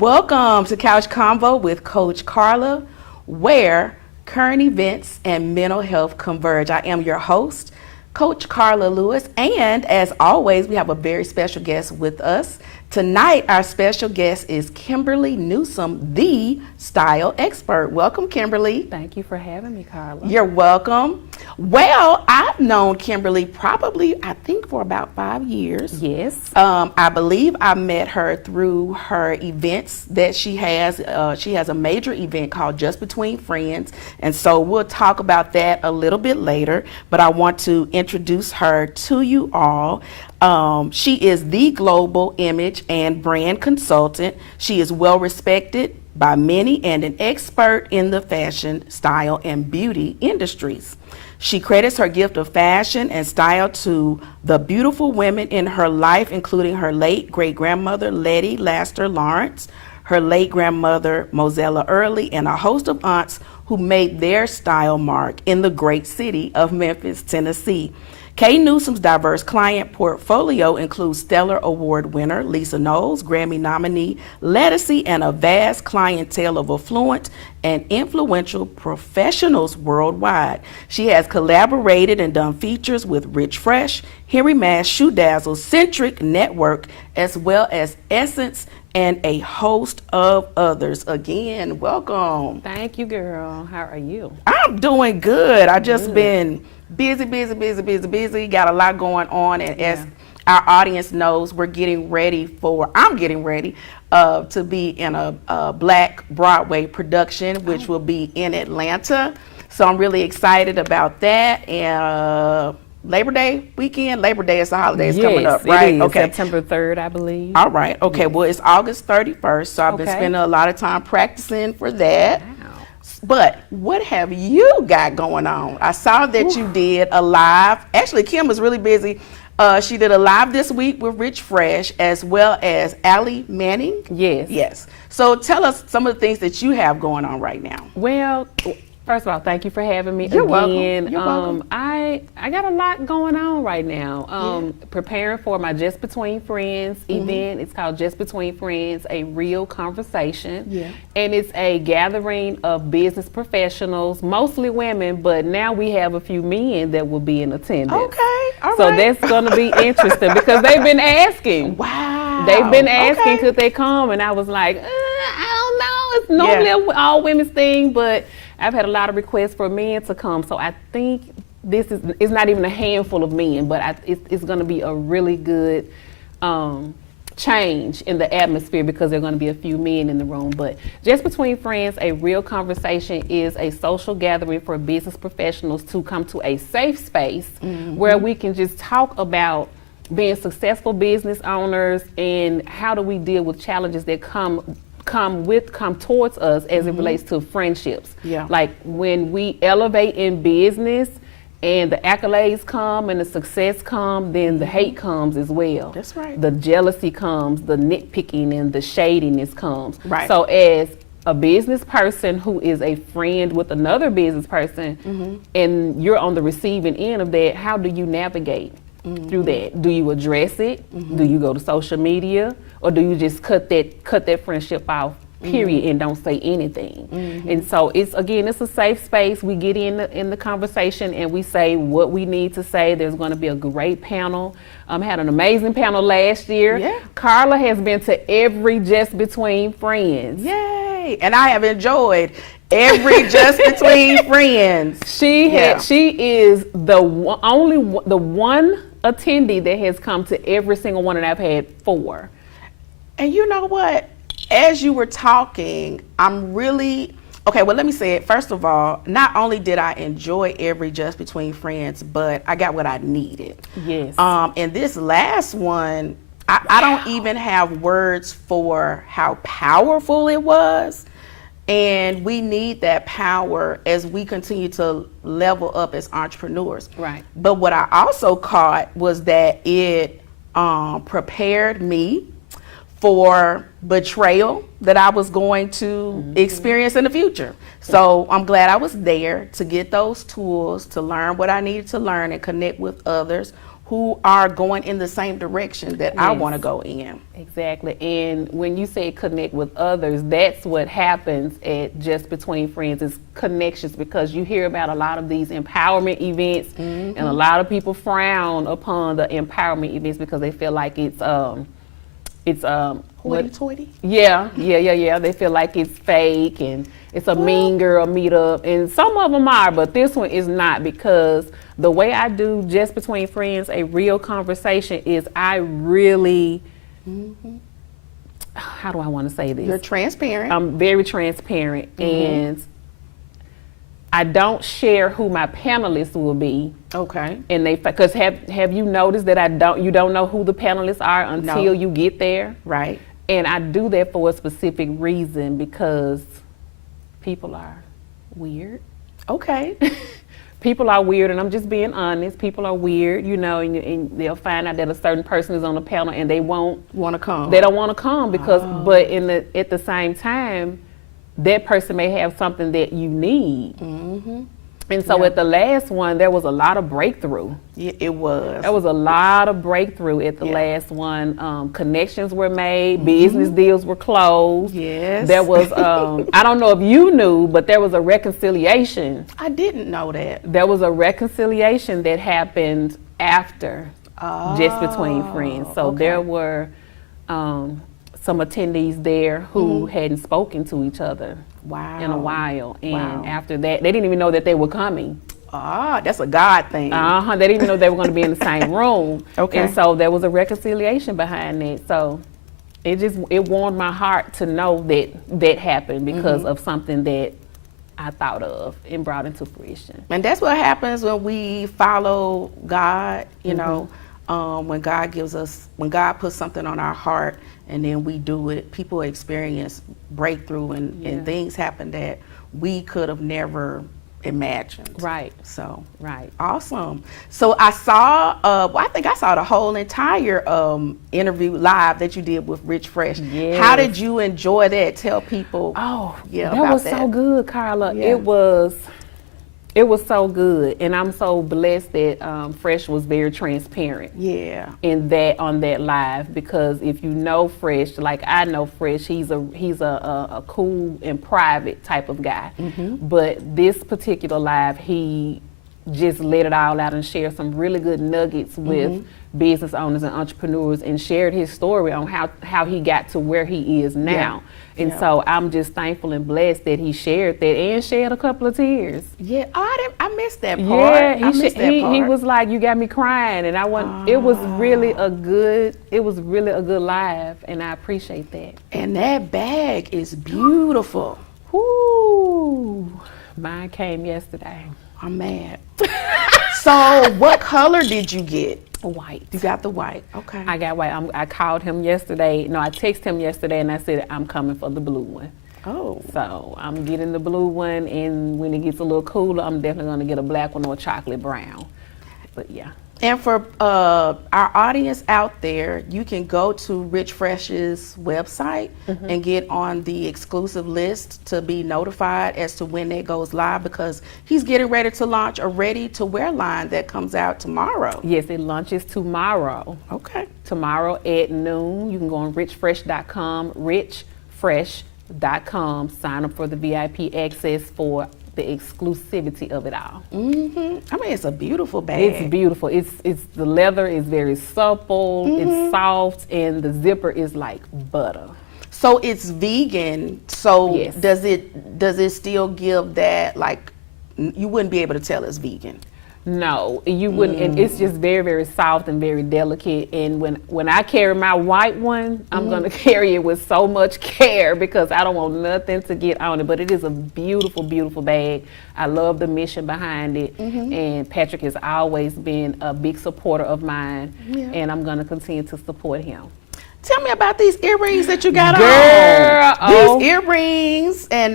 Welcome to Couch Convo with Coach Karla, where current events and mental health converge. I am your host, Coach Karla Lewis, and as always, we have a very special guest with us. Tonight, our special guest is Kimberly Newsom, the style expert. Welcome, Kimberly. Thank you for having me, Karla. You're welcome. Well, I've known Kimberly probably, I think, for about 5 years. Yes. I believe I met her through her events that she has. She has a major event called Just Between Friends, and so we'll talk about that a little bit later, but I want to introduce her to you all. She is the global image and brand consultant. She is well respected by many and an expert in the fashion, style, and beauty industries. She credits her gift of fashion and style to the beautiful women in her life, including her late great-grandmother, Letty Laster Lawrence, her late grandmother, Mozella Early, and a host of aunts who made their style mark in the great city of Memphis, Tennessee. Kay Newsom's diverse client portfolio includes Stellar Award winner Lisa Knowles, Grammy nominee Lettucey, and a vast clientele of affluent and influential professionals worldwide. She has collaborated and done features with Rich Fresh, Henry Mass, Shoe Dazzle, Centric Network, as well as Essence, and a host of others. Again, welcome. Thank you, girl. How are you? I'm doing good. I just been busy. Got a lot going on, and as our audience knows, I'm getting ready to be in a Black Broadway production, which will be in Atlanta. So I'm really excited about that. And Labor Day weekend. Labor Day is the holiday. It's coming up, right? It is. Okay. September 3rd, I believe. All right. Okay. Yes. Well, it's August 31st, so I've been spending a lot of time practicing for that. Wow. But what have you got going on? I saw that you did a live. Actually, Kim was really busy. She did a live this week with Rich Fresh as well as Allie Manning. Yes. Yes. So tell us some of the things that you have going on right now. Well, first of all, thank you for having me You're again. Welcome. You're welcome. I got a lot going on right now. Preparing for my Just Between Friends event. It's called Just Between Friends, a real conversation. Yeah. And it's a gathering of business professionals, mostly women, but now we have a few men that will be in attendance. Okay. All so right. that's going to be interesting because they've been asking. Wow. They've been asking could they come, and I was like, I don't know. It's normally an all women's thing, but I've had a lot of requests for men to come, so I think it's not even a handful of men, but it's going to be a really good change in the atmosphere because there are going to be a few men in the room. But Just Between Friends, a real conversation is a social gathering for business professionals to come to a safe space where we can just talk about being successful business owners and how do we deal with challenges that come towards us as it relates to friendships. Yeah. Like when we elevate in business and the accolades come and the success come, then the hate comes as well. That's right. The jealousy comes, the nitpicking and the shadiness comes. Right. So as a business person who is a friend with another business person and you're on the receiving end of that, how do you navigate through that? Do you address it? Do you go to social media? Or do you just cut that friendship off, period, and don't say anything? And so it's a safe space. We get in the conversation and we say what we need to say. There's going to be a great panel. Had an amazing panel last year. Yeah. Karla has been to every Just Between Friends. Yay! And I have enjoyed every Just Between Friends. She is the one attendee that has come to every single one, and I've had 4. And you know what? As you were talking, I'm really, okay, well, let me say it. First of all, not only did I enjoy every Just Between Friends, but I got what I needed. Yes. And this last one, I don't even have words for how powerful it was. And we need that power as we continue to level up as entrepreneurs. Right. But what I also caught was that it prepared me for betrayal that I was going to experience in the future. So I'm glad I was there to get those tools, to learn what I needed to learn and connect with others who are going in the same direction that I Yes. want to go in. Exactly. And when you say connect with others, that's what happens at Just Between Friends is connections, because you hear about a lot of these empowerment events and a lot of people frown upon the empowerment events because they feel like it's Hoity-toity? yeah. They feel like it's fake and it's a mean girl meetup, and some of them are, but this one is not, because the way I do Just Between Friends, a real conversation, is I really, how do I want to say this? You're transparent. I'm very transparent, and I don't share who my panelists will be. Okay. And because have you noticed that you don't know who the panelists are until you get there? Right. And I do that for a specific reason, because people are weird. Okay. People are weird, and I'm just being honest. People are weird, and they'll find out that a certain person is on the panel and they won't Want to come. They don't want to come because, but at the same time, that person may have something that you need. And so at the last one, there was a lot of breakthrough. Yeah, it was. There was a lot of breakthrough at the last one. Connections were made, business deals were closed. Yes. There was, I don't know if you knew, but there was a reconciliation. I didn't know that. There was a reconciliation that happened after Just Between Friends. So there were some attendees there who hadn't spoken to each other in a while. And after that, they didn't even know that they were coming. That's a God thing. They didn't even know they were going to be in the same room. Okay. And so there was a reconciliation behind that. So it warmed my heart to know that happened because of something that I thought of and brought into fruition. And that's what happens when we follow God, you know, when God puts something on our heart and then we do it, people experience breakthrough and things happen that we could have never imagined. Right. So, Right. awesome. So I saw, I think I saw the whole entire interview live that you did with Rich Fresh. Yes. How did you enjoy that? Tell people. Oh, Yeah, that about was that. so good, Karla. Yeah. It was so good, and I'm so blessed that Fresh was very transparent. Yeah. On that live, because if you know Fresh, like I know Fresh, he's a cool and private type of guy. But this particular live, he just let it all out and shared some really good nuggets with business owners and entrepreneurs, and shared his story on how he got to where he is now. And so I'm just thankful and blessed that he shared that and shed a couple of tears. Yeah, I missed that part. Yeah, I missed that part. he was like, you got me crying, and it was really a good live, and I appreciate that. And that bag is beautiful. Whoo, mine came yesterday. I'm mad. So what color did you get? White. You got the white. Okay. I got white. I called him yesterday. No, I texted him yesterday, and I said I'm coming for the blue one. Oh. So I'm getting the blue one, and when it gets a little cooler, I'm definitely going to get a black one or a chocolate brown. But yeah. And for our audience out there, you can go to Rich Fresh's website and get on the exclusive list to be notified as to when that goes live, because he's getting ready to launch a ready-to-wear line that comes out tomorrow. Yes, it launches tomorrow. Okay. Tomorrow at noon. You can go on richfresh.com, richfresh.com, sign up for the VIP access for the exclusivity of it all. I mean, it's a beautiful bag. It's beautiful. It's the leather is very supple, it's soft, and the zipper is like butter. So it's vegan. So Yes. does it still give that, like, you wouldn't be able to tell it's vegan? No, you wouldn't, and it's just very, very soft and very delicate. And when I carry my white one, I'm gonna carry it with so much care because I don't want nothing to get on it. But it is a beautiful, beautiful bag. I love the mission behind it, and Patrick has always been a big supporter of mine, and I'm gonna continue to support him. Tell me about these earrings that you got Girl, on. These earrings and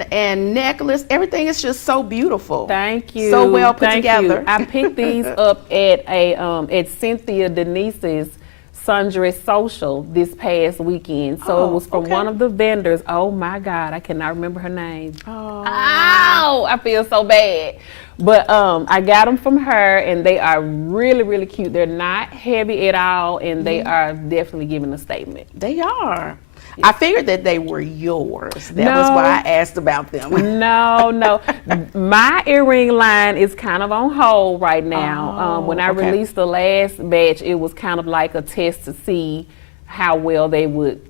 necklace, everything is just so beautiful. Thank you. So well put Thank together. you. I picked these up at Cynthia Denise's sundress social this past weekend. So it was from one of the vendors. Oh my God, I cannot remember her name. Oh, I feel so bad. But I got them from her, and they are really, really cute. They're not heavy at all, and they are definitely giving a statement. They are. I figured that they were yours. That was why I asked about them. No. My earring line is kind of on hold right now. When I released the last batch, it was kind of like a test to see how well they would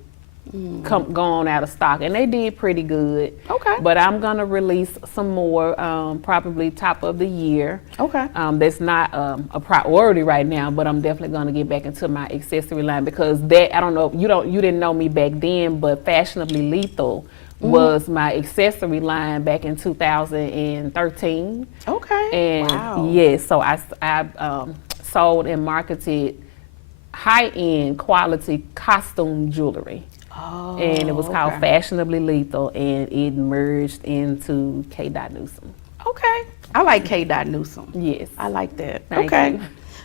go on out of stock, and they did pretty good. Okay. But I'm gonna release some more, probably top of the year. Okay. That's not a priority right now, but I'm definitely gonna get back into my accessory line, because that, I don't know, you didn't know me back then, but Fashionably Lethal was my accessory line back in 2013. Okay. And yes, so I sold and marketed high-end quality costume jewelry. And it was called Fashionably Lethal, and it merged into K. Newsom. Okay. I like K. Newsom. Yes. I like that. Thank you.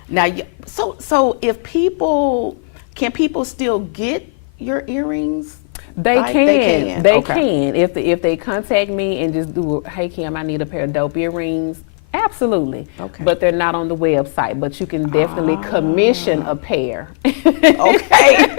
Now, so if can people still get your earrings? They can. They can. If they contact me and just do, hey Kim, I need a pair of dope earrings. Absolutely. Okay. But they're not on the website, but you can definitely commission a pair. Okay.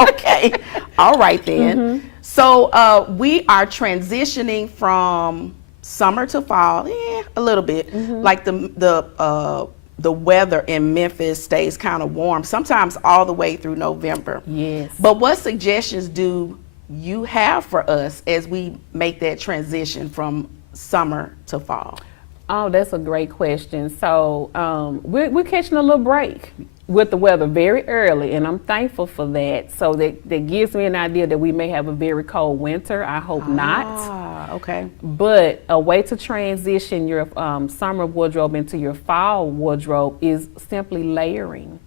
Okay. All right then. So we are transitioning from summer to fall, a little bit. Like the weather in Memphis stays kind of warm, sometimes all the way through November. Yes. But what suggestions do you have for us as we make that transition from summer to fall? Oh, that's a great question. So we're catching a little break with the weather very early, and I'm thankful for that. So that gives me an idea that we may have a very cold winter. I hope not. Okay. But a way to transition your summer wardrobe into your fall wardrobe is simply layering.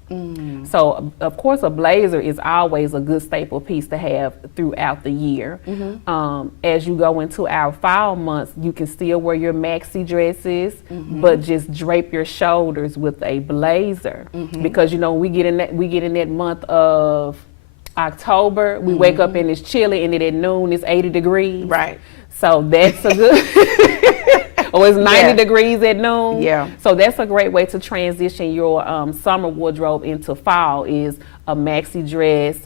So, of course, a blazer is always a good staple piece to have throughout the year. As you go into our fall months, you can still wear your maxi dresses, but just drape your shoulders with a blazer. Because, you know, we get in that month of October, we wake up and it's chilly, and then at noon it's 80 degrees. Right. So that's a good... Or it's 90 degrees at noon. Yeah. So that's a great way to transition your summer wardrobe into fall, is a maxi dress.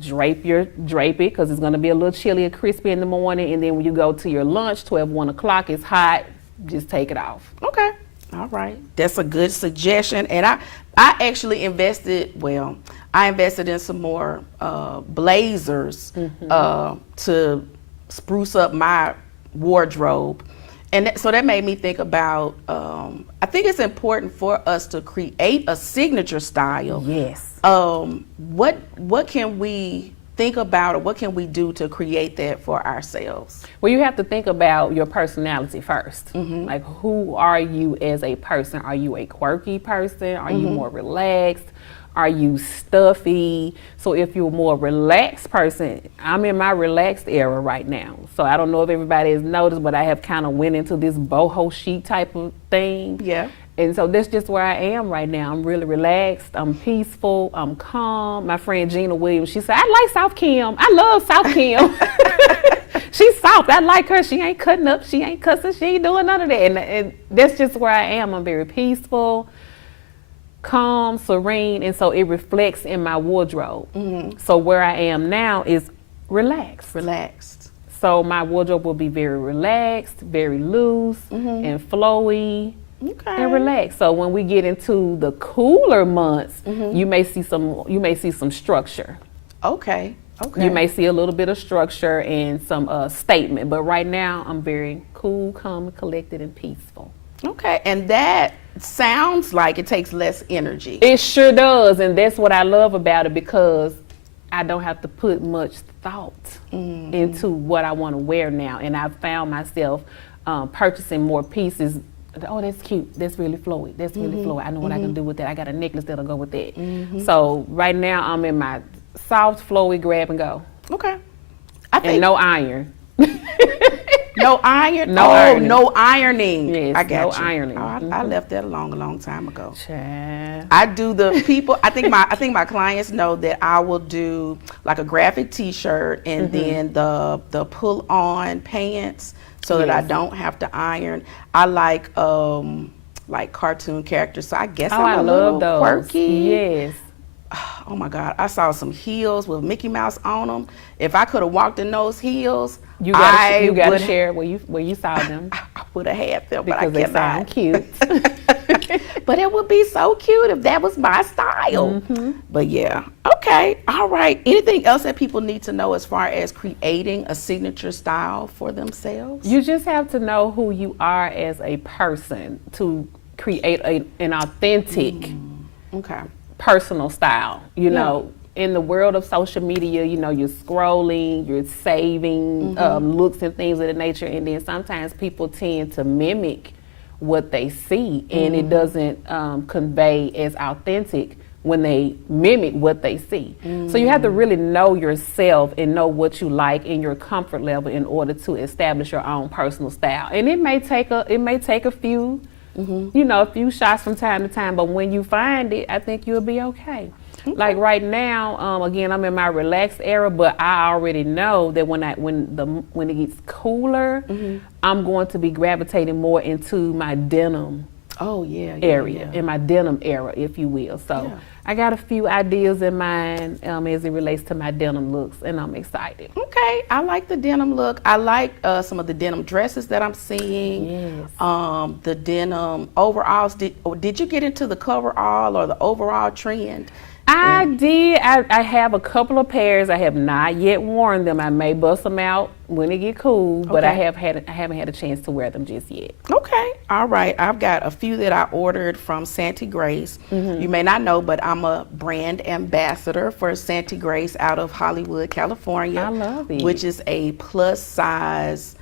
Drape it, because it's going to be a little chilly and crispy in the morning, and then when you go to your lunch, 1 o'clock, it's hot, just take it off. Okay. All right. That's a good suggestion. And I actually invested in some more blazers to spruce up my wardrobe. And so that made me think about, I think it's important for us to create a signature style. Yes. What can we think about, or what can we do to create that for ourselves? Well, you have to think about your personality first. Like, who are you as a person? Are you a quirky person? Are you more relaxed? Are you stuffy? So if you're a more relaxed person, I'm in my relaxed era right now. So I don't know if everybody has noticed, but I have kind of went into this boho chic type of thing. Yeah. And so that's just where I am right now. I'm really relaxed. I'm peaceful. I'm calm. My friend Gina Williams, she said, I like South Kim. I love South Kim. She's soft. I like her. She ain't cutting up. She ain't cussing. She ain't doing none of that. And that's just where I am. I'm very peaceful, calm, serene, and so it reflects in my wardrobe. So where I am now is relaxed. So my wardrobe will be very relaxed, very loose, and flowy, and relaxed. So when we get into the cooler months, you may see some structure. Okay. You may see a little bit of structure and some statement, but right now I'm very cool, calm, collected, and peaceful. Okay, and that sounds like it takes less energy. It sure does, and that's what I love about it, because I don't have to put much thought into what I want to wear now. And I've found myself purchasing more pieces. Oh, that's cute. That's really flowy. That's really flowy. I know what I can do with that. I got a necklace that'll go with that. So right now I'm in my soft, flowy grab and go. Okay. And no iron. No iron. No ironing. No ironing. Yes, I got no you. ironing. I left that a long time ago. Child. I do the people. I think my clients know that I will do like a graphic T-shirt and then the pull on pants so that I Yes. don't have to iron. I like cartoon characters, so I guess Oh, I'm I a love little those. quirky. Yes. Oh my God, I saw some heels with Mickey Mouse on them. If I could have walked in those heels, You gotta, I you gotta would- share where you saw them I would have had them, because but I they sound cannot. cute. But it would be so cute if that was my style. But yeah, okay, all right. Anything else that people need to know as far as creating a signature style for themselves? You just have to know who you are as a person to create an authentic Okay. personal style. You know, in the world of social media, you know, you're scrolling, you're saving looks and things of that nature, and then sometimes people tend to mimic what they see, and it doesn't convey as authentic when they mimic what they see. So you have to really know yourself and know what you like and your comfort level in order to establish your own personal style. And it may take a few, you know, a few shots from time to time, but when you find it, I think you'll be okay. Like right now, again, I'm in my relaxed era, but I already know that when it gets cooler, I'm going to be gravitating more into my denim Oh yeah, area, in my denim era, if you will. So Yeah. I got a few ideas in mind as it relates to my denim looks, and I'm excited. Okay, I like the denim look. I like some of the denim dresses that I'm seeing. Yes. The denim overalls. Did you get into the coverall or the overall trend? I did. I have a couple of pairs. I have not yet worn them. I may bust them out when it get cool, but I Okay. haven't had a chance to wear them just yet. Okay, all right. I've got a few that I ordered from Santee Grace. You may not know, but I'm a brand ambassador for Santee Grace out of Hollywood, California. I love it. Which is a plus size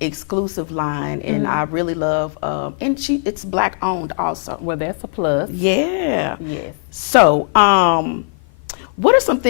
exclusive line, and I really love. And it's black owned also. Well, that's a plus. Yeah. Yes. So, what are some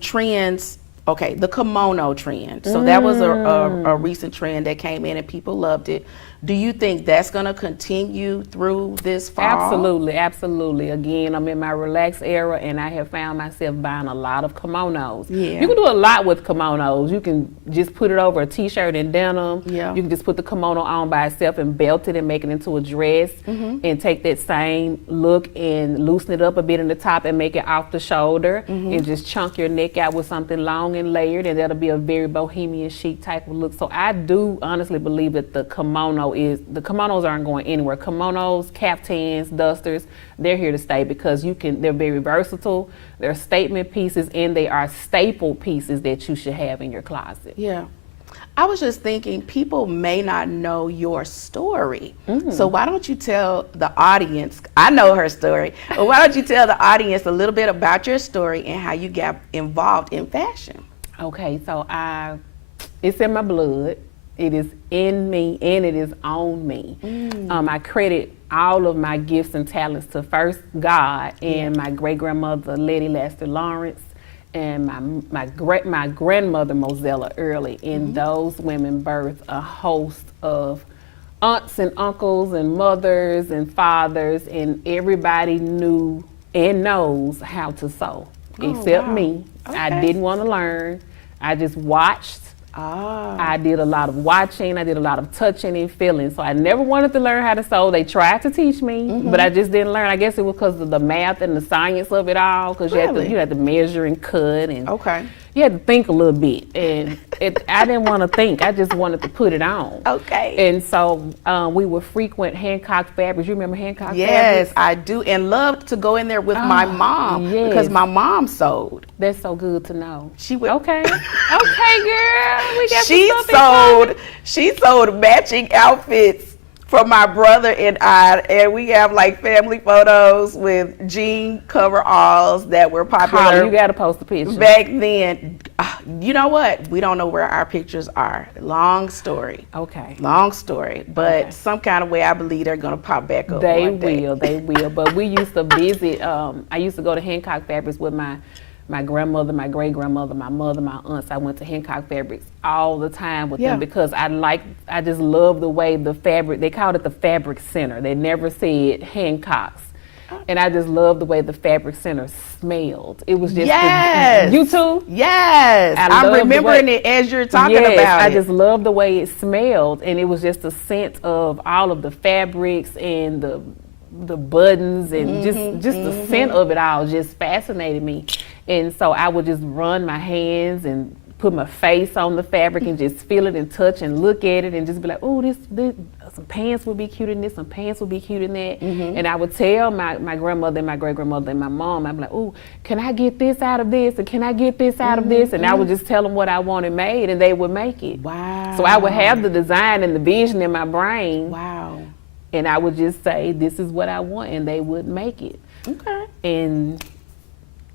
trends? Okay, the kimono trend. So that was a recent trend that came in and people loved it. Do you think that's going to continue through this fall? Absolutely, absolutely. Again, I'm in my relaxed era, and I have found myself buying a lot of kimonos. Yeah. You can do a lot with kimonos. You can just put it over a t-shirt and denim. Yeah. You can just put the kimono on by itself and belt it and make it into a dress, and take that same look and loosen it up a bit in the top and make it off the shoulder, and just chunk your neck out with something long and layered, and that'll be a very bohemian chic type of look. So I do honestly believe that the kimonos aren't going anywhere. Kimonos, caftans, dusters, they're here to stay because they're very versatile. They're statement pieces, and they are staple pieces that you should have in your closet. Yeah. I was just thinking people may not know your story. So why don't you tell the audience, I know her story, but why don't you tell the audience a little bit about your story and how you got involved in fashion? Okay, so it's in my blood. It is in me and it is on me. I credit all of my gifts and talents to first God and my great grandmother Letty Laster Lawrence and my grandmother Mozella Early. And those women birthed a host of aunts and uncles and mothers and fathers, and everybody knew and knows how to sew except wow. me. I Okay. didn't want to learn. I just watched. I did a lot of watching. I did a lot of touching and feeling. So I never wanted to learn how to sew. They tried to teach me, but I just didn't learn. I guess it was because of the math and the science of it all. Because Really? you had to measure and cut, and Okay. you had to think a little bit. And I didn't want to think. I just wanted to put it on. Okay. And so we would frequent Hancock Fabrics. You remember Hancock Yes, Fabrics? I do, and love to go in there with my mom yes. because my mom sewed. That's so good to know. She would. Okay. Okay, girl. We got She some stuff in common. She sold matching outfits for my brother and I, and we have like family photos with jean coveralls that were popular Karla, you got to post a picture. back then. You know what? We don't know where our pictures are. Long story. Okay. Long story, but Okay. some kind of way I believe they're gonna pop back up. They one day. will. They will. But we used to visit. I used to go to Hancock Fabrics with my my grandmother, my great-grandmother, my mother, my aunts. I went to Hancock Fabrics all the time with them because I just love the way the fabric, they called it the Fabric Center. They never said Hancock's. And I just love the way the Fabric Center smelled. It was just, you too? Yes. I'm remembering it as you're talking about it. I just love the way it smelled. And it was just a scent of all of the fabrics and the buttons and just the scent of it all just fascinated me. And so I would just run my hands and put my face on the fabric and just feel it and touch and look at it and just be like, oh, this some pants would be cute in this, some pants would be cute in that. And I would tell my grandmother and my great-grandmother and my mom, I'd be like, oh, can I get this out of this? And can I get this out of this? And I would just tell them what I wanted made and they would make it. Wow. So I would have the design and the vision in my brain. Wow. And I would just say, this is what I want, and they would make it. Okay. And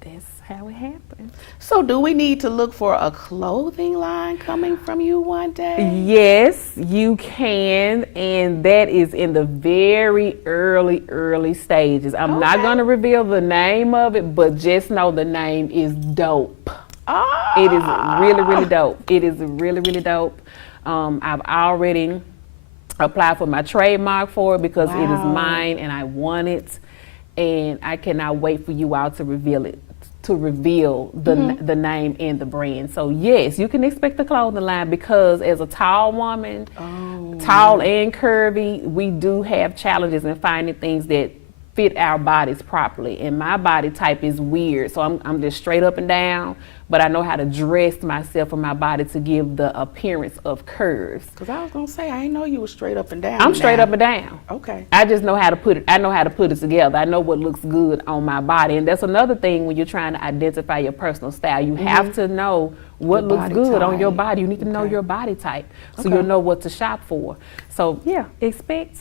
that's how it happened. So do we need to look for a clothing line coming from you one day? Yes, you can, and that is in the very early stages. I'm not going to reveal the name of it, but just know the name is dope. Oh. It is really dope. It is really dope. I've already applied for my trademark for it because it is mine and I want it, and I cannot wait for you all to reveal it. To reveal the name and the brand. So yes, you can expect the clothing line because as a tall woman, tall and curvy, we do have challenges in finding things that fit our bodies properly. And my body type is weird, so I'm just straight up and down, but I know how to dress myself and my body to give the appearance of curves. Because I was gonna say, I didn't know you were straight up and down. I'm straight up and down. Okay. I just know how to put it. I know how to put it together. I know what looks good on my body, and that's another thing when you're trying to identify your personal style. You have to know what looks good on your body. You need to know your body type, so you'll know what to shop for. So yeah, expect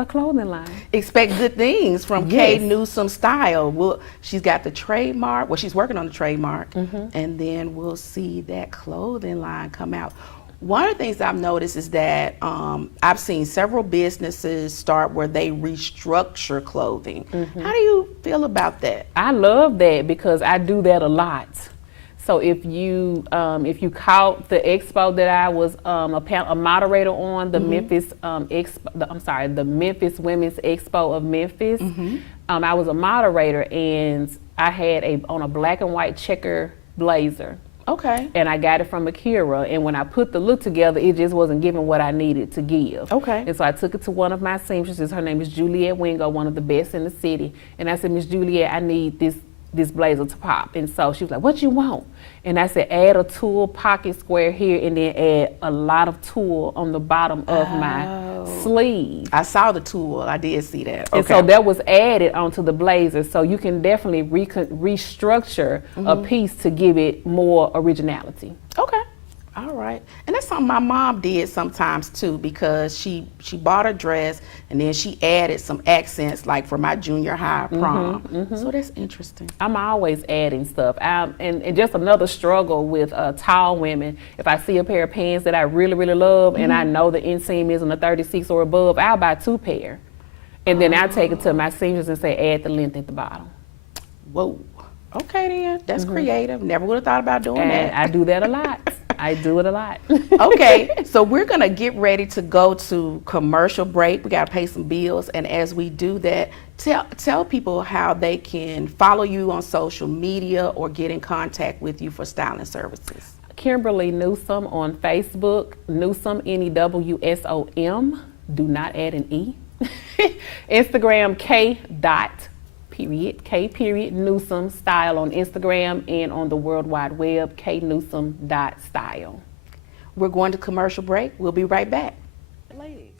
a clothing line. Expect good things from K Newsome Style. She's got the trademark. Well, she's working on the trademark, and then we'll see that clothing line come out. One of the things I've noticed is that I've seen several businesses start where they restructure clothing. How do you feel about that? I love that because I do that a lot. So if you caught the expo that I was a moderator on, the Memphis the Memphis Women's Expo of Memphis, I was a moderator and I had on a black and white checker blazer. Okay. And I got it from Akira, and when I put the look together, it just wasn't giving what I needed to give. Okay. And so I took it to one of my seamstresses. Her name is Juliet Wingo, one of the best in the city. And I said, Miss Juliet, I need this blazer to pop. And so she was like, what you want? And I said, add a tulle pocket square here and then add a lot of tulle on the bottom of my sleeve. I saw the tulle. I did see that. And so that was added onto the blazer. So you can definitely restructure a piece to give it more originality. Okay. All right. And that's something my mom did sometimes too, because she bought a dress and then she added some accents like for my junior high prom. So that's interesting. I'm always adding stuff. And just another struggle with tall women, if I see a pair of pants that I really love and I know the inseam is on a 36 or above, I'll buy 2 pair. And then I'll take it to my seamstress and say, add the length at the bottom. Whoa. Okay then. That's creative. Never would have thought about doing that. I do that a lot. I do it a lot. Okay, so we're gonna get ready to go to commercial break. We gotta pay some bills, and as we do that, tell people how they can follow you on social media or get in contact with you for styling services. Kimberly Newsome on Facebook, Newsome, Newsom. Do not add an E. Instagram, K. Newsome Style on Instagram, and on the World Wide Web, knewsome.style. We're going to commercial break. We'll be right back. Ladies,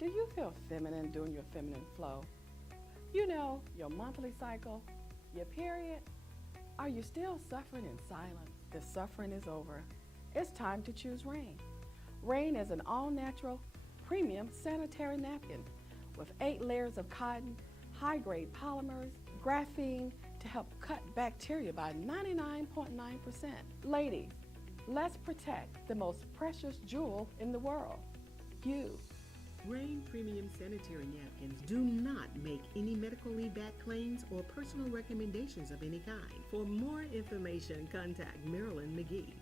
do you feel feminine during your feminine flow? You know, your monthly cycle, your period? Are you still suffering in silence? The suffering is over. It's time to choose Rain. Rain is an all-natural, premium sanitary napkin with 8 layers of cotton, high-grade polymers, graphene to help cut bacteria by 99.9%. Ladies, let's protect the most precious jewel in the world, you. Rain Premium Sanitary Napkins do not make any medically backed claims or personal recommendations of any kind. For more information, contact Marilyn McGee.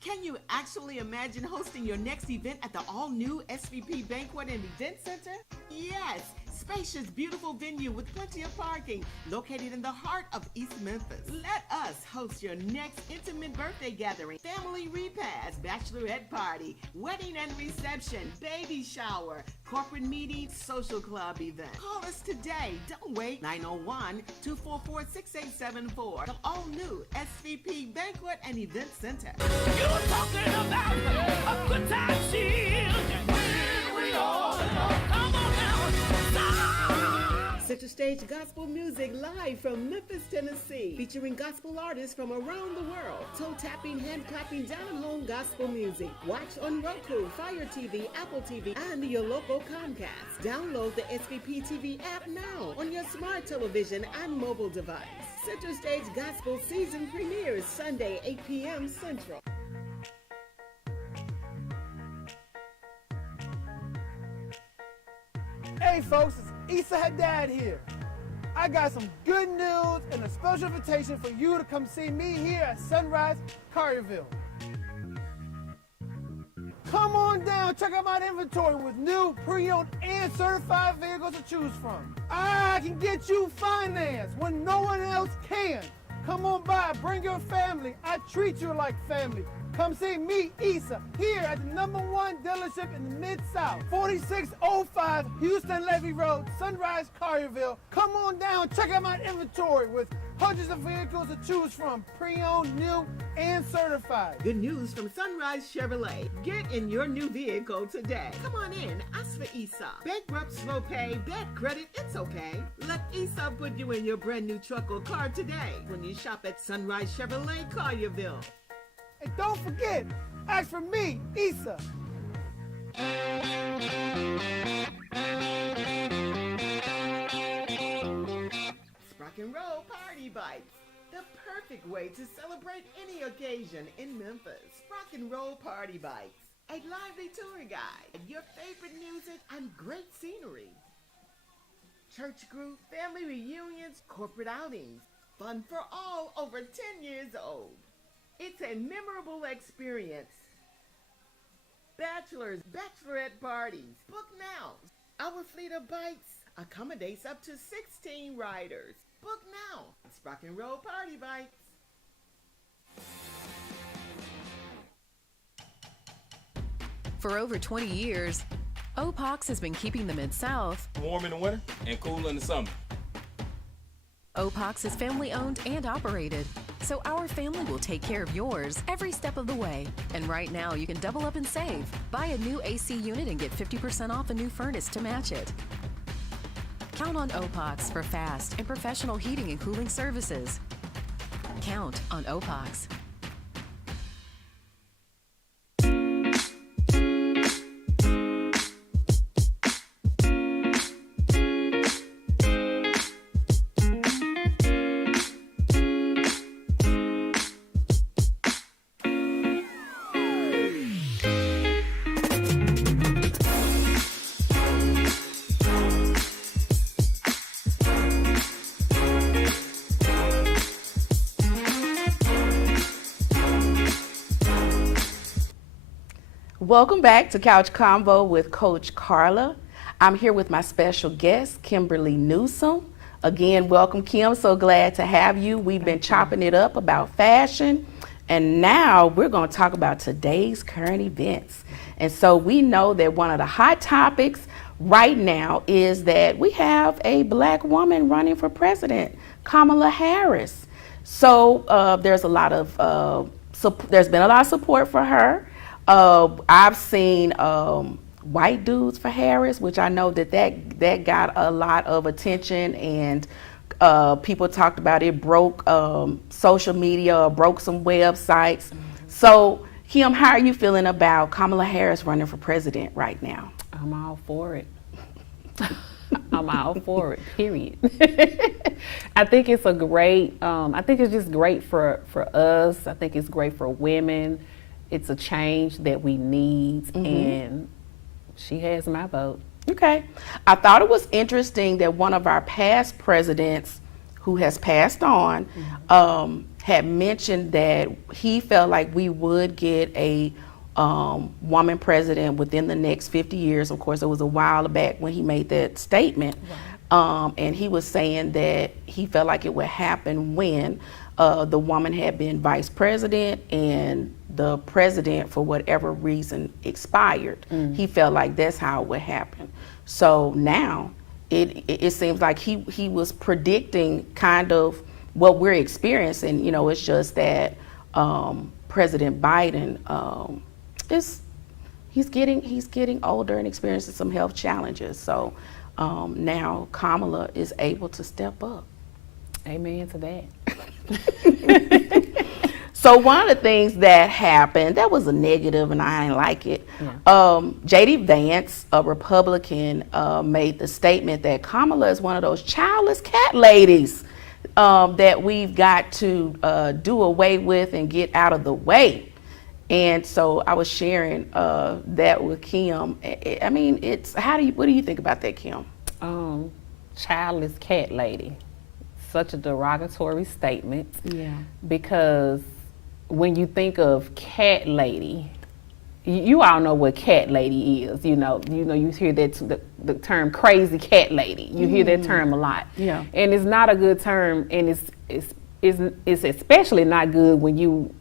Can you actually imagine hosting your next event at the all-new SVP Banquet and Event Center? Yes, spacious, beautiful venue with plenty of parking, located in the heart of East Memphis. Let us host your next intimate birthday gathering, family repast, bachelorette party, wedding and reception, baby shower, corporate meeting, social club event. Call us today. Don't wait. 901-244-6874. The all-new SVP Banquet and Event Center. You're talking about a good time we all know. Come on now. Center Stage Gospel Music live from Memphis, Tennessee, featuring gospel artists from around the world. Toe-tapping, hand-clapping, down-home gospel music. Watch on Roku, Fire TV, Apple TV, and your local Comcast. Download the SVP TV app now on your smart television and mobile device. Center Stage Gospel season premieres Sunday, 8 p.m. Central. Hey folks, it's Issa Haddad here. I got some good news and a special invitation for you to come see me here at Sunrise Collierville. Come on down, check out my inventory with new, pre-owned, and certified vehicles to choose from. I can get you finance when no one else can. Come on by, bring your family. I treat you like family. Come see me, Issa, here at the #1 dealership in the Mid-South, 4605 Houston Levy Road, Sunrise Collierville. Come on down, check out my inventory with hundreds of vehicles to choose from, pre-owned, new, and certified. Good news from Sunrise Chevrolet. Get in your new vehicle today. Come on in, ask for Issa. Bankrupt, slow pay, bad credit, it's okay. Let Issa put you in your brand new truck or car today when you shop at Sunrise Chevrolet Collierville. And don't forget, ask for me, Issa. Rock and Roll Party Bites. The perfect way to celebrate any occasion in Memphis. Rock and Roll Party Bites. A lively tour guide, your favorite music, and great scenery. Church group, family reunions, corporate outings. Fun for all over 10 years old. It's a memorable experience. Bachelors, bachelorette parties. Book now. Our fleet of bites accommodates up to 16 riders. Book now. It's Rock and Roll Party Bites. For over 20 years, OPOX has been keeping the Mid-South warm in the winter and cool in the summer. OPOX is family-owned and operated, so our family will take care of yours every step of the way. And right now, you can double up and save. Buy a new AC unit and get 50% off a new furnace to match it. Count on OPOX for fast and professional heating and cooling services. Count on OPOX. Welcome back to Couch Convo with Coach Karla. I'm here with my special guest, Kimberly Newsom. Again, welcome, Kim. So glad to have you. We've been chopping it up about fashion, and now we're going to talk about today's current events. And so we know that one of the hot topics right now is that we have a black woman running for president, Kamala Harris. So there's a lot of there's been a lot of support for her. I've seen white dudes for Harris, which I know that got a lot of attention, and people talked about it, broke social media, broke some websites. So, Kim, how are you feeling about Kamala Harris running for president right now? I'm all for it. I'm all for it, period. I think it's I think it's just great for us. I think it's great for women. It's a change that we need, and she has my vote. Okay. I thought it was interesting that one of our past presidents who has passed on had mentioned that he felt like we would get a woman president within the next 50 years. Of course, it was a while back when he made that statement. Right. And he was saying that he felt like it would happen when the woman had been vice president and the president, for whatever reason, expired. He felt like that's how it would happen. So now it seems like he was predicting kind of what we're experiencing. You know, it's just that President Biden he's getting older and experiencing some health challenges. So now Kamala is able to step up. Amen to that. So one of the things that happened that was a negative, and I didn't like it. Yeah. J.D. Vance, a Republican, made the statement that Kamala is one of those childless cat ladies that we've got to do away with and get out of the way. And so I was sharing that with Kim. I mean, what do you think about that, Kim? Childless cat lady. Such a derogatory statement. Yeah. Because when you think of cat lady, you all know what cat lady is. You know, you hear that the term crazy cat lady. You hear that term a lot. Yeah. And it's not a good term, and it's especially not good when you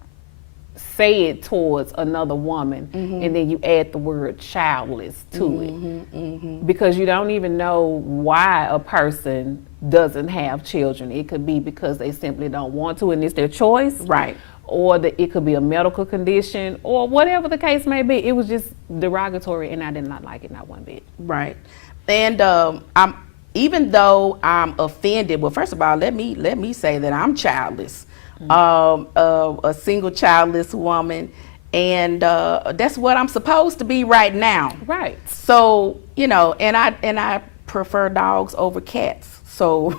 say it towards another woman, and then you add the word childless to it, because you don't even know why a person doesn't have children. It could be because they simply don't want to, and it's their choice, right? Or it could be a medical condition, or whatever the case may be. It was just derogatory, and I did not like it, not one bit. Right. And even though I'm offended, well, first of all, let me say that I'm childless. A single childless woman, and that's what I'm supposed to be right now. Right. So, you know, and I prefer dogs over cats. So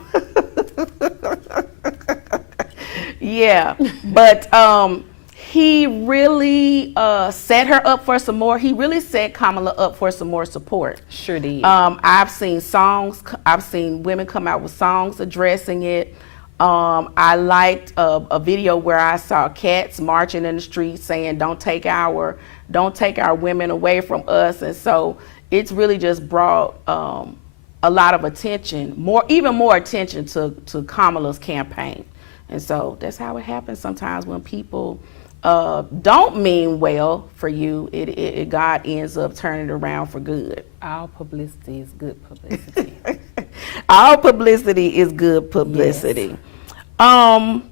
yeah. But he really set her up for some more. He really set Kamala up for some more support. Sure did. I've seen women come out with songs addressing it. I liked a video where I saw cats marching in the street saying, don't take our women away from us. And so it's really just brought a lot of attention, even more attention to Kamala's campaign. And so that's how it happens sometimes when people don't mean well for you. God ends up turning it around for good. All publicity is good publicity. All publicity is good publicity. Yes.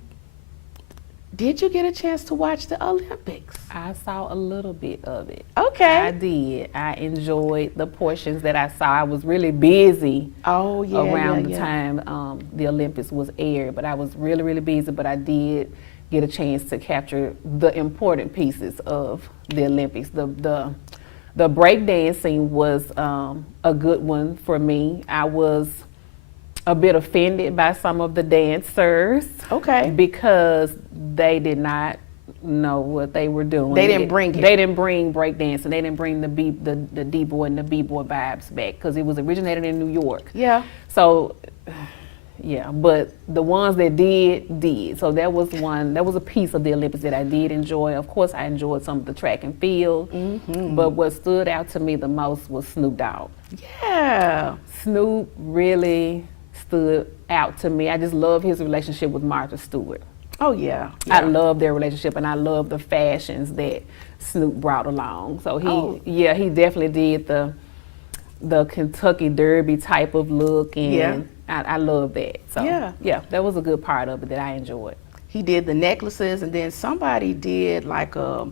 Did you get a chance to watch the Olympics? I saw a little bit of it. Okay. I did. I enjoyed the portions that I saw. I was really busy around the time the Olympics was aired, but I was really, really busy, but I did get a chance to capture the important pieces of the Olympics. The breakdancing was a good one for me. I was a bit offended by some of the dancers. Okay. Because they did not know what they were doing. They didn't bring it. They didn't bring breakdancing. They didn't bring the D-boy and the B-boy vibes back, because it was originated in New York. Yeah. So, yeah, but the ones that did. So that was a piece of the Olympics that I did enjoy. Of course, I enjoyed some of the track and field, but what stood out to me the most was Snoop Dogg. Yeah. Snoop really stood out to me. I just love his relationship with Martha Stewart. Oh, yeah. I love their relationship, and I love the fashions that Snoop brought along. So he definitely did the Kentucky Derby type of look, and I love that. So yeah, that was a good part of it that I enjoyed. He did the necklaces, and then somebody did like a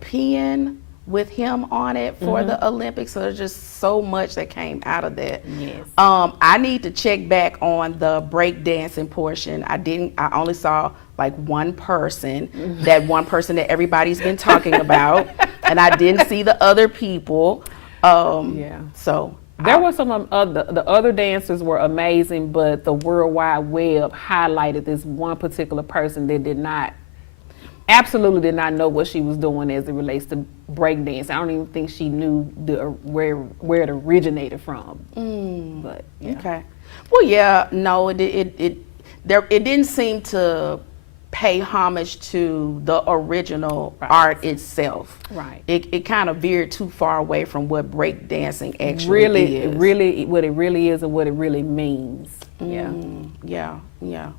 pin with him on it for the Olympics. So there's just so much that came out of that. Yes. I need to check back on the breakdancing portion. I only saw like one person, that one person that everybody's been talking about, and I didn't see the other people. So there were some the other dancers were amazing, but the World Wide Web highlighted this one particular person that did not absolutely did not know what she was doing as it relates to breakdance. I don't even think she knew where it originated from. But yeah. Okay. Well, yeah, no, it didn't seem to pay homage to the original art itself. Right. It kind of veered too far away from what breakdancing actually is. Really, what it really is and what it really means. Yeah. Yeah.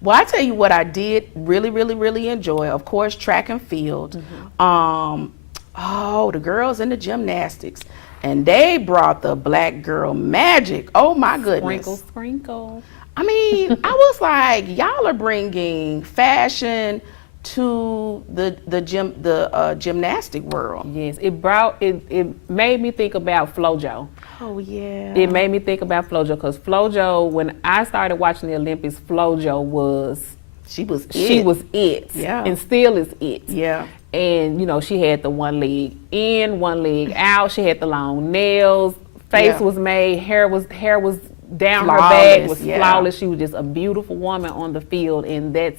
Well, I tell you what I did really enjoy. Of course, track and field. The girls in the gymnastics. And they brought the black girl magic. Oh my goodness. Sprinkle. I mean, I was like, y'all are bringing fashion to the gymnastic world. Yes, it made me think about FloJo. Oh yeah. It made me think about FloJo because FloJo, when I started watching the Olympics, FloJo was She was it. Yeah. And still is it. Yeah. And she had the one leg in, one leg out. She had the long nails. Face was made. Hair was down Flawless, her back. Was yeah. flawless. She was just a beautiful woman on the field, and that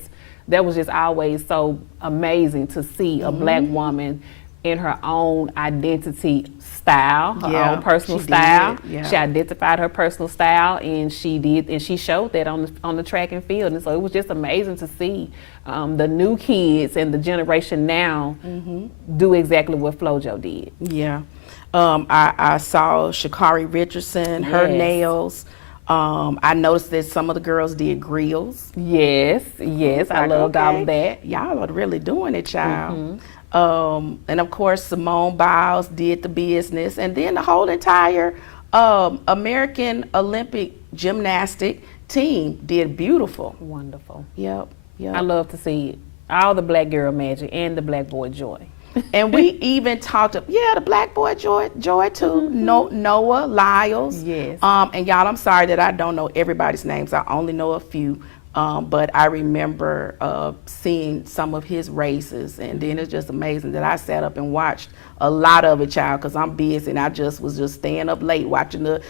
was just always so amazing to see a black woman in her own identity style, her own personal style. She identified her personal style, and she showed that on the track and field. And so it was just amazing to see the new kids and the generation now do exactly what FloJo did. Yeah. I saw Sha'Carri Richardson, her nails. I noticed that some of the girls did grills. Yes, I loved all of that. Y'all are really doing it, child. And of course, Simone Biles did the business. And then the whole entire American Olympic gymnastic team did beautiful. Wonderful. Yep. I love to see it. All the black girl magic and the black boy joy. And we even talked the black boy joy too. Noah Lyles. Yes. And y'all, I'm sorry that I don't know everybody's names. I only know a few. But I remember seeing some of his races, and then it's just amazing that I sat up and watched a lot of it, child, because I'm busy and I was just staying up late watching the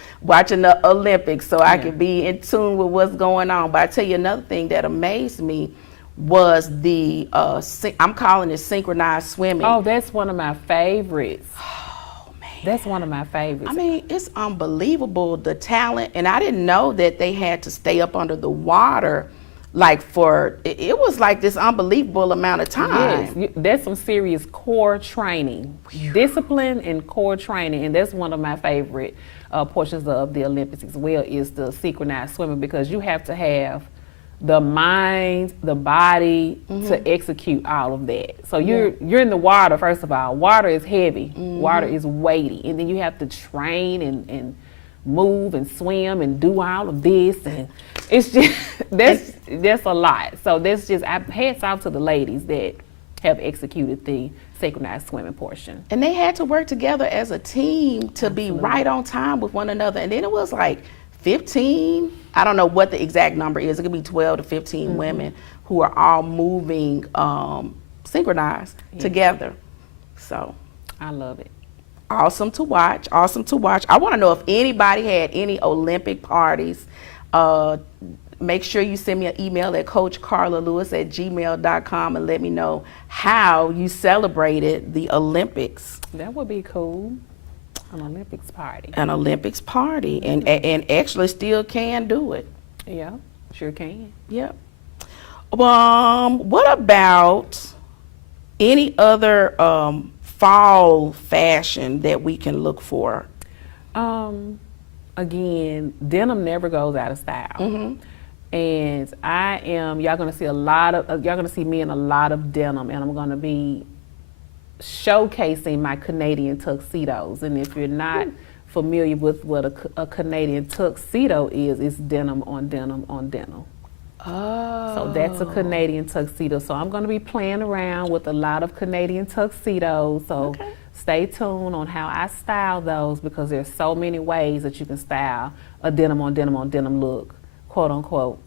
Olympics so I could be in tune with what's going on. But I tell you another thing that amazed me was the I'm calling it synchronized swimming. Oh, that's one of my favorites. Oh man, that's one of my favorites. I mean, it's unbelievable, the talent, and I didn't know that they had to stay up under the water it was like this unbelievable amount of time. Yes, that's some serious core training, discipline and core training, and that's one of my favorite portions of the Olympics as well, is the synchronized swimming, because you have to have the mind, the body to execute all of that. So you're in the water, first of all. Water is heavy, water is weighty, and then you have to train and move and swim and do all of this, and it's just that's a lot. So that's just hats off to the ladies that have executed the synchronized swimming portion. And they had to work together as a team to be right on time with one another. And then it was like 15, I don't know what the exact number is. It could be 12 to 15 women who are all moving synchronized together. So I love it. Awesome to watch. I want to know if anybody had any Olympic parties. Make sure you send me an email at coachkarlalewis@gmail.com and let me know how you celebrated the Olympics. That would be cool. An Olympics party. An Olympics party, and actually still can do it. Yeah, sure can. Yep. What about any other fall fashion that we can look for? Again, denim never goes out of style. And y'all gonna see me in a lot of denim, and I'm gonna be showcasing my Canadian tuxedos. And if you're not familiar with what a Canadian tuxedo is, it's denim on denim on denim. Oh. So that's a Canadian tuxedo. So I'm going to be playing around with a lot of Canadian tuxedos. So stay tuned on how I style those, because there's so many ways that you can style a denim on denim on denim look, quote unquote,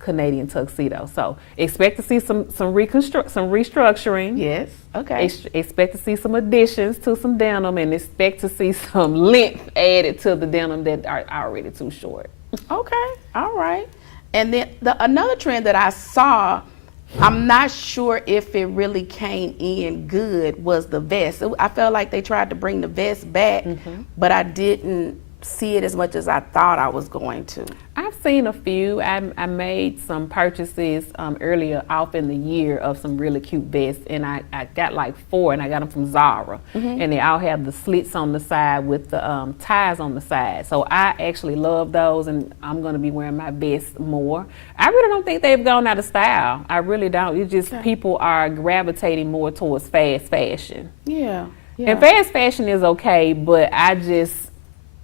Canadian tuxedo. So expect to see some restructuring. Yes. Okay. Expect to see some additions to some denim, and expect to see some length added to the denim that are already too short. Okay. All right. And then another trend that I saw I'm not sure if it really came in good was the vest. I felt like they tried to bring the vest back, but I didn't see it as much as I thought I was going to. I've seen a few. I made some purchases earlier off in the year of some really cute vests, and I got like 4, and I got them from Zara. And they all have the slits on the side with the ties on the side. So I actually love those, and I'm going to be wearing my vest more. I really don't think they've gone out of style. I really don't. It's just people are gravitating more towards fast fashion. Yeah. And fast fashion is okay, but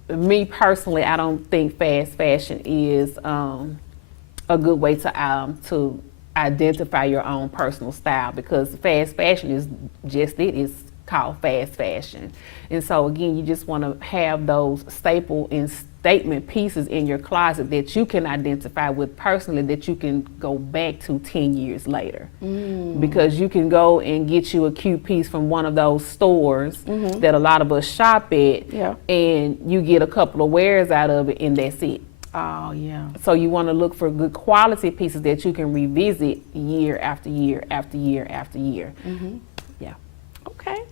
me personally, I don't think fast fashion is a good way to identify your own personal style, because fast fashion is just it's called fast fashion. And so again, you just want to have those staple and statement pieces in your closet that you can identify with personally, that you can go back to 10 years later. Because you can go and get you a cute piece from one of those stores that a lot of us shop at, and you get a couple of wears out of it, and that's it. Oh, yeah. So you want to look for good quality pieces that you can revisit year after year after year after year. Yeah. Okay.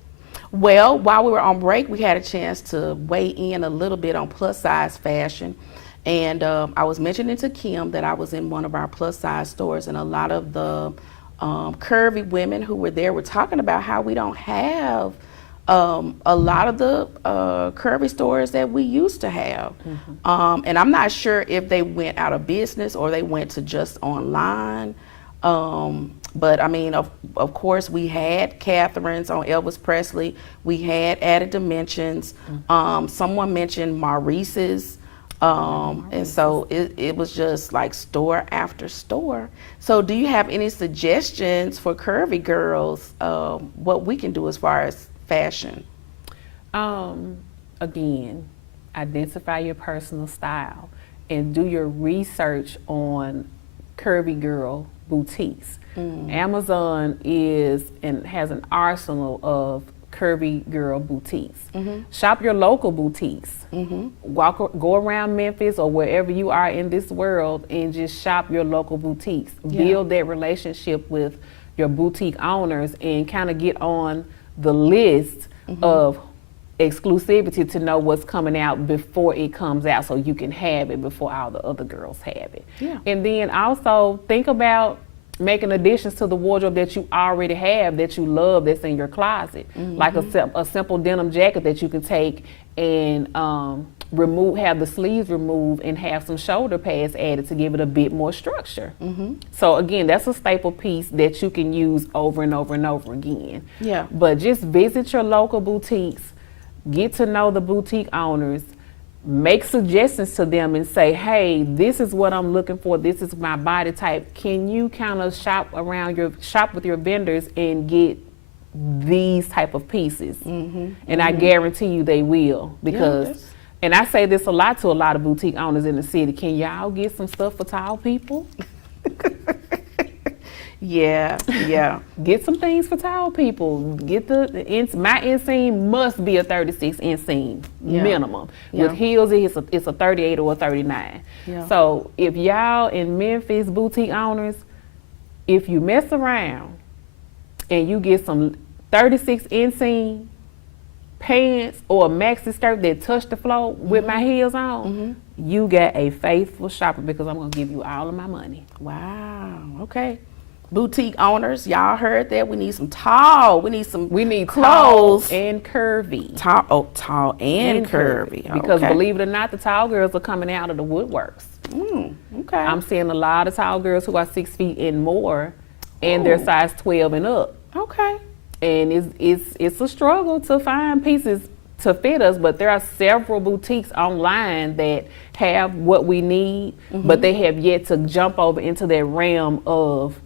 Well, while we were on break, we had a chance to weigh in a little bit on plus size fashion. And I was mentioning to Kim that I was in one of our plus size stores, and a lot of the curvy women who were there were talking about how we don't have a lot of the curvy stores that we used to have. And I'm not sure if they went out of business or they went to just online. But I mean, of course, we had Catherine's on Elvis Presley. We had Added Dimensions. Someone mentioned Maurice's. And so it was just like store after store. So do you have any suggestions for curvy girls, what we can do as far as fashion? Again, identify your personal style and do your research on curvy girl boutiques. Amazon has an arsenal of curvy girl boutiques. Shop your local boutiques. Go around Memphis or wherever you are in this world and just shop your local boutiques. Build that relationship with your boutique owners and kind of get on the list of exclusivity to know what's coming out before it comes out, so you can have it before all the other girls have it. And then also think about making additions to the wardrobe that you already have, that you love, that's in your closet. Like a simple denim jacket that you can take and have the sleeves removed and have some shoulder pads added to give it a bit more structure. So again, that's a staple piece that you can use over and over and over again. But just visit your local boutiques, get to know the boutique owners, make suggestions to them and say, hey, this is what I'm looking for, this is my body type. Can you kind of shop with your vendors and get these type of pieces? And I guarantee you they will, because and I say this a lot to a lot of boutique owners in the city, can y'all get some stuff for tall people? Get some things for tall people. Get my inseam must be a 36 inseam minimum. With heels, it's a 38 or a 39. So if y'all in Memphis boutique owners, if you mess around and you get some 36 inseam pants or a maxi skirt that touch the floor with my heels on, you got a faithful shopper, because I'm gonna give you all of my money. Wow. Okay. Boutique owners, y'all heard that? We need some tall. We need clothes. Tall and curvy. Tall and curvy. Because believe it or not, the tall girls are coming out of the woodworks. Okay. I'm seeing a lot of tall girls who are 6 feet and more, and they're size 12 and up. Okay. And it's a struggle to find pieces to fit us, but there are several boutiques online that have what we need, but they have yet to jump over into that realm of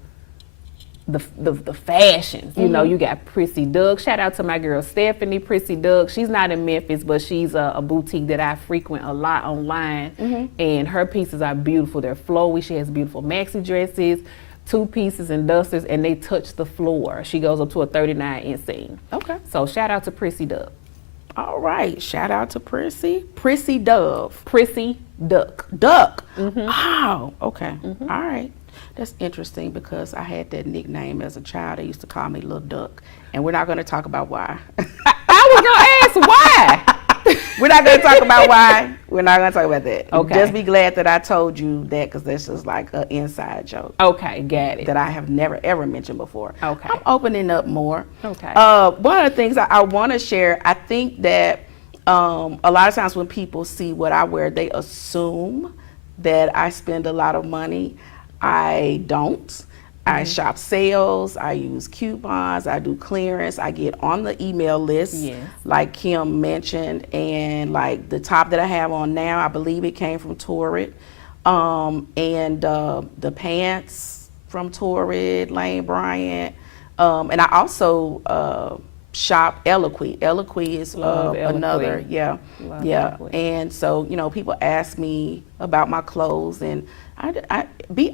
the fashions. You know, you got Prissy Doug. Shout out to my girl Stephanie Prissy Doug. She's not in Memphis, but she's a boutique that I frequent a lot online, and her pieces are beautiful. They're flowy. She has beautiful maxi dresses, 2 pieces and dusters, and they touch the floor. She goes up to a 39 inseam. Okay. So shout out to Prissy Doug. All right. Shout out to Prissy Dove. Prissy Duck. Oh, okay. All right. That's interesting because I had that nickname as a child. They used to call me Little Duck, and we're not going to talk about why. I was gonna ask why. We're not going to talk about why. We're not going to talk about that. Okay. Just be glad that I told you that because this is like an inside joke Okay, got it. that I have never ever mentioned before. Okay. I'm opening up more. Okay. One of the things I want to share, I think that a lot of times when people see what I wear, they assume that I spend a lot of money. I don't. I shop sales, I use coupons, I do clearance, I get on the email list, Yes. like Kim mentioned, and like the top that I have on now, I believe it came from Torrid, and the pants from Torrid, Lane Bryant, and I also shop Eloquy. Eloquy is Love Eloquy. another, yeah, Love yeah. Eloquy. And so, you know, people ask me about my clothes, and I be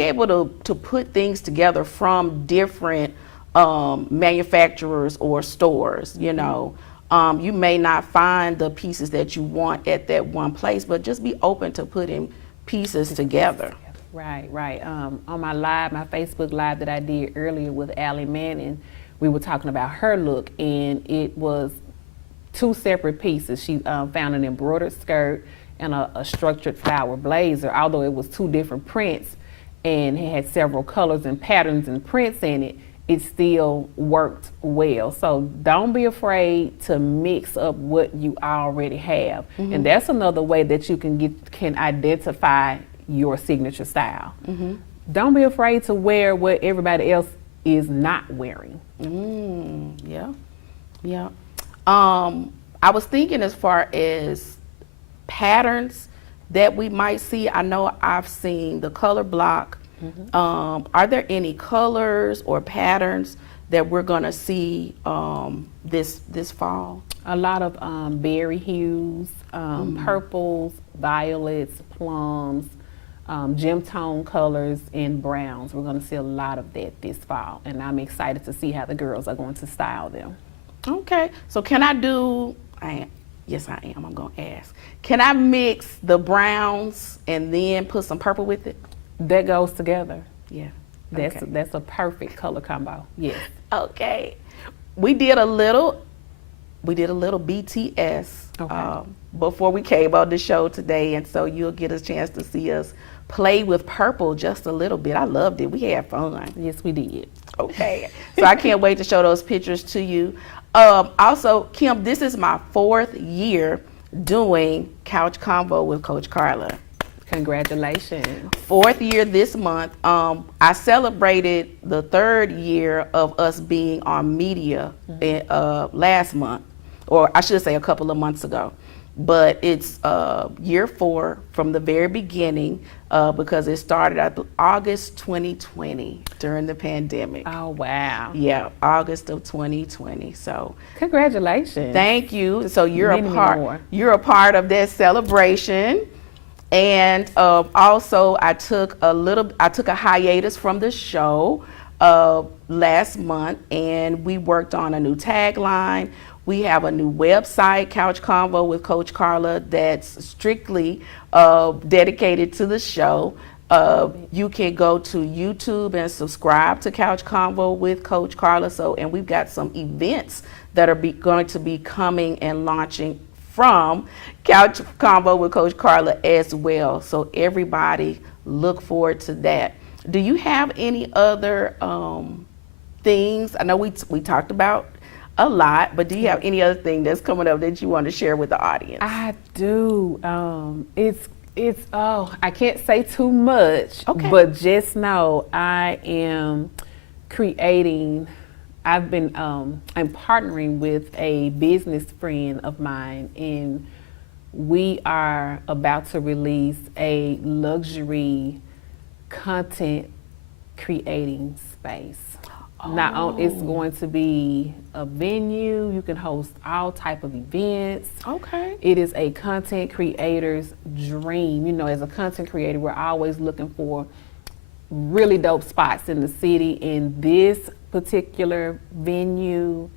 able to put things together from different manufacturers or stores. You know, you may not find the pieces that you want at that one place, but just be open to putting pieces together. Right, right. On my Facebook live that I did earlier with Allie Manning, we were talking about her look, and it was two separate pieces. She found an embroidered skirt and a structured flower blazer, although it was two different prints and it had several colors and patterns and prints in it, it still worked well. So don't be afraid to mix up what you already have. And that's another way that you can identify your signature style. Don't be afraid to wear what everybody else is not wearing. Yeah, yeah. I was thinking as far as patterns that we might see. I know I've seen the color block. Are there any colors or patterns that we're gonna see this fall? A lot of berry hues, purples, violets, plums, gem tone colors, and browns. We're going to see a lot of that this fall, and I'm excited to see how the girls are going to style them. Okay, so can I do, yes I am, I'm going to ask. Can I mix the browns and then put some purple with it? That goes together. Yeah. That's a perfect color combo. Yes. Okay. We did a little BTS before we came on the show today, and so you'll get a chance to see us play with purple just a little bit. I loved it. We had fun. Yes, we did. Okay. So I can't wait to show those pictures to you. Also, Kim, this is my 4th year doing Couch Convo with Coach Karla. Congratulations. 4th year this month. I celebrated the 3rd year of us being on media last month, or I should say a couple of months ago. But it's year 4 from the very beginning because it started at August 2020 during the pandemic. Oh, wow. Yeah, August of 2020. So congratulations. Thank you. So you're Many a part. more. You're a part of that celebration. And also, I took a hiatus from the show last month, and we worked on a new tagline. We have a new website, Couch Convo with Coach Karla, that's strictly dedicated to the show. You can go to YouTube and subscribe to Couch Convo with Coach Karla. And we've got some events that are going to be coming and launching from Couch Convo with Coach Karla as well. So everybody look forward to that. Do you have any other things? I know we talked about a lot, but do you have any other thing that's coming up that you want to share with the audience? I do. I can't say too much, Okay. but just know I am creating. I'm partnering with a business friend of mine, and we are about to release a luxury content creating space. It's going to be a venue. You can host all type of events. Okay. It is a content creator's dream. You know, as a content creator, we're always looking for really dope spots in the city, and this particular venue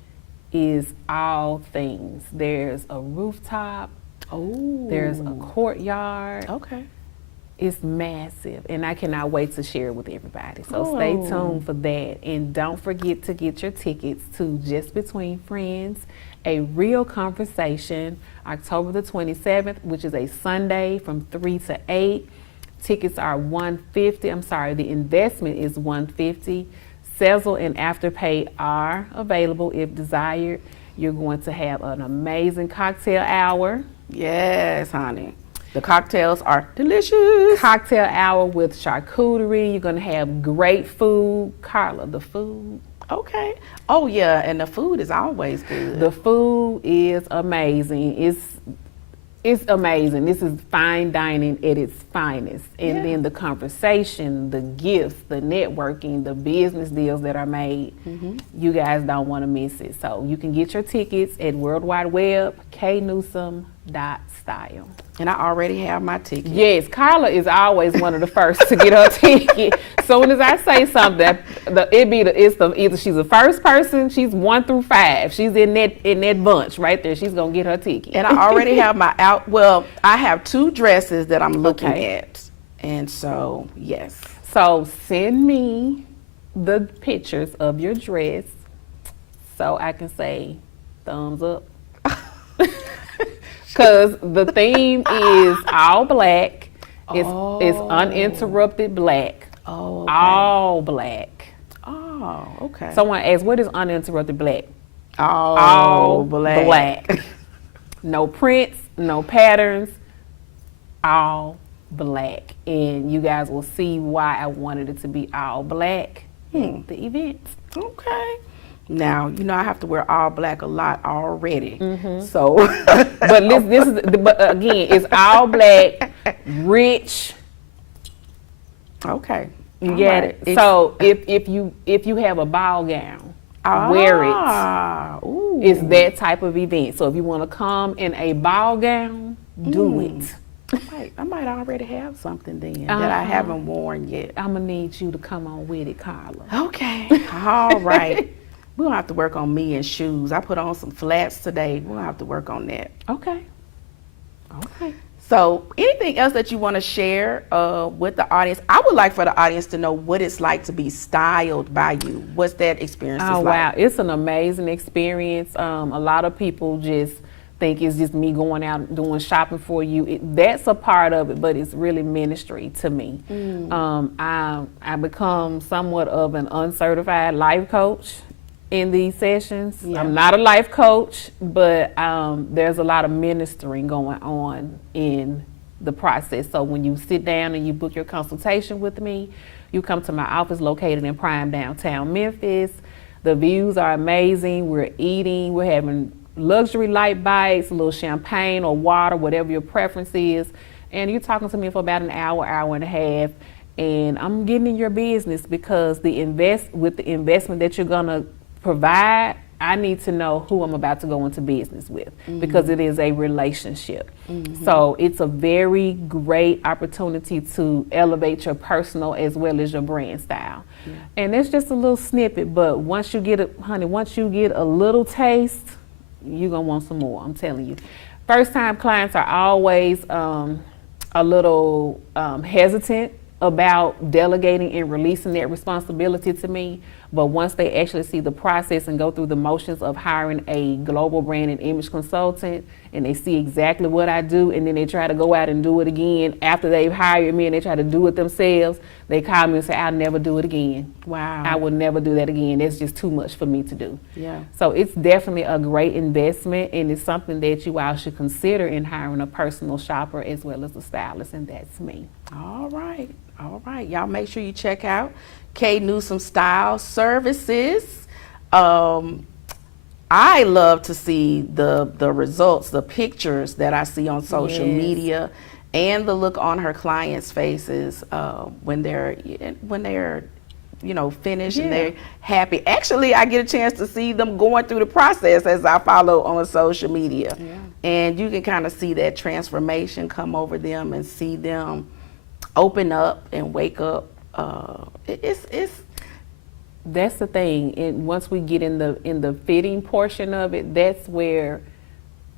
is all things. There's a rooftop. Oh. There's a courtyard. Okay. It's massive, and I cannot wait to share it with everybody. So stay tuned for that. And don't forget to get your tickets to Just Between Friends, a real conversation, October the 27th, which is a Sunday from 3 to 8. Tickets are $150. I'm sorry, the investment is $150. Sezzle and Afterpay are available if desired. You're going to have an amazing cocktail hour. Yes, honey. The cocktails are delicious. Cocktail hour with charcuterie. You're going to have great food. Karla, the food. Okay. Oh, yeah, and the food is always good. The food is amazing. It's amazing. This is fine dining at its finest. And then the conversation, the gifts, the networking, the business deals that are made, you guys don't want to miss it. So you can get your tickets at World Wide Web, knewsome.style. And I already have my ticket. Yes, Karla is always one of the first to get her ticket. Soon as I say something, either she's the first person, she's 1 through 5. She's in that bunch right there. She's gonna get her ticket. And I already have my I have 2 dresses that I'm looking at. And so, yes. So send me the pictures of your dress so I can say thumbs up. Because the theme is all black. It's uninterrupted black. Oh, okay. All black. Oh, okay. Someone asked, what is uninterrupted black? All black. No prints, no patterns, all black. And you guys will see why I wanted it to be all black at the event. Okay. Now, I have to wear all black a lot already. So, but but again, it's all black, rich. Okay. You get it. So if you have a ball gown, wear it. Ooh. It's that type of event. So if you want to come in a ball gown, do it. I might already have something then that I haven't worn yet. I'm gonna need you to come on with it, Karla. Okay. All right. We're going to have to work on me and shoes. I put on some flats today. We're going to have to work on that. Okay. So anything else that you want to share with the audience? I would like for the audience to know what it's like to be styled by you. What's that experience like? Oh, wow. It's an amazing experience. A lot of people just think it's just me going out doing shopping for you. That's a part of it, but it's really ministry to me. I become somewhat of an uncertified life coach in these sessions. I'm not a life coach, but there's a lot of ministering going on in the process. So when you sit down and you book your consultation with me, you come to my office located in prime downtown Memphis. The views are amazing. We're eating, we're having luxury light bites, a little champagne or water, whatever your preference is. And you're talking to me for about an hour, hour and a half. And I'm getting in your business because with the investment that you're gonna provide, I need to know who I'm about to go into business with because it is a relationship. So it's a very great opportunity to elevate your personal as well as your brand style. And it's just a little snippet, but once you get a little taste, you're gonna want some more, I'm telling you. First time clients are always a little hesitant about delegating and releasing that responsibility to me. But once they actually see the process and go through the motions of hiring a global brand and image consultant, and they see exactly what I do, and then they try to go out and do it again after they've hired me and they try to do it themselves, they call me and say, I'll never do it again. Wow. I will never do that again. That's just too much for me to do. Yeah. So it's definitely a great investment, and it's something that you all should consider in hiring a personal shopper as well as a stylist, and that's me. All right. Y'all make sure you check out K Newsome Style Services. I love to see the results, the pictures that I see on social media, and the look on her clients' faces when they're finished and they're happy. Actually, I get a chance to see them going through the process as I follow on social media, and you can kind of see that transformation come over them and see them open up and wake up. That's the thing. And once we get in the fitting portion of it, that's where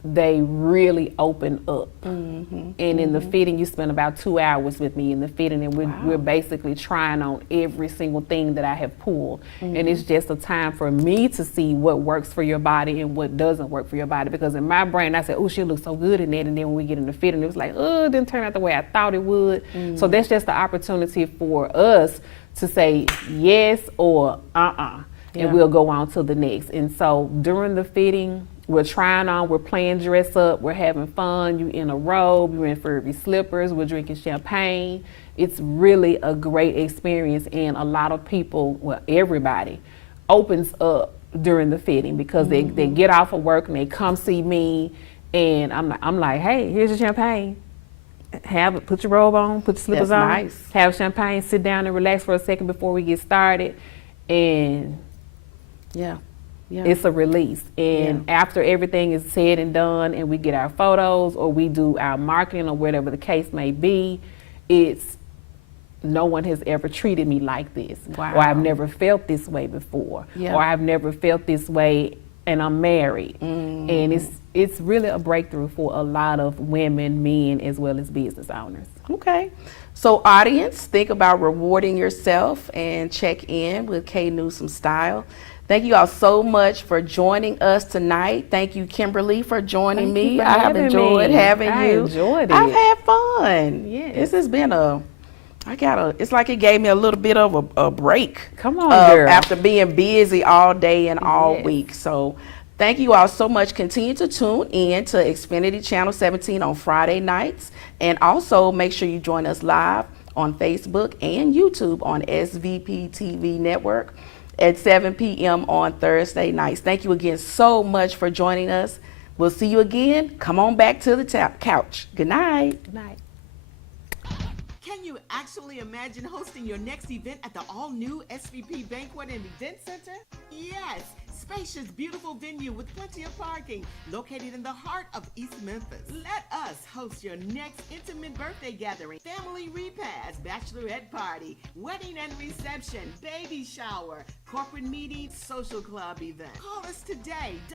they really open up. And in the fitting, you spend about 2 hours with me in the fitting, and we're basically trying on every single thing that I have pulled. And it's just a time for me to see what works for your body and what doesn't work for your body. Because in my brain, I said, oh, she looks so good in that. And then when we get in the fitting, it was like, oh, it didn't turn out the way I thought it would. So that's just the opportunity for us to say yes or and we'll go on to the next. And so during the fitting, we're trying on, we're playing dress up, we're having fun. You in a robe, you're in furry slippers, we're drinking champagne. It's really a great experience, and a lot of people, well, everybody opens up during the fitting because they get off of work and they come see me, and I'm like, hey, here's your champagne. Have it, put your robe on, put your slippers on, nice. have champagne, sit down and relax for a second before we get started, and it's a release. And after everything is said and done and we get our photos or we do our marketing or whatever the case may be, it's no one has ever treated me like this. Wow. Or I've never felt this way before. Or I've never felt this way and I'm married. And it's really a breakthrough for a lot of women, men, as well as business owners. Okay. So audience, think about rewarding yourself and check in with K Newsome Style. Thank you all so much for joining us tonight. Thank you, Kimberly, for joining me. I have enjoyed having you. I enjoyed it. I've had fun. Yes. This has been it's like it gave me a little bit of a break. Come on, girl. After being busy all day and all week. So thank you all so much. Continue to tune in to Xfinity Channel 17 on Friday nights. And also make sure you join us live on Facebook and YouTube on SVP TV Network at 7 p.m. on Thursday nights. Thank you again so much for joining us. We'll see you again. Come on back to the couch. Good night. Good night. Can you actually imagine hosting your next event at the all-new SVP Banquet and Event Center? Yes, spacious, beautiful venue with plenty of parking, located in the heart of East Memphis. Let us host your next intimate birthday gathering, family repast, bachelorette party, wedding and reception, baby shower, corporate meeting, social club event. Call us today.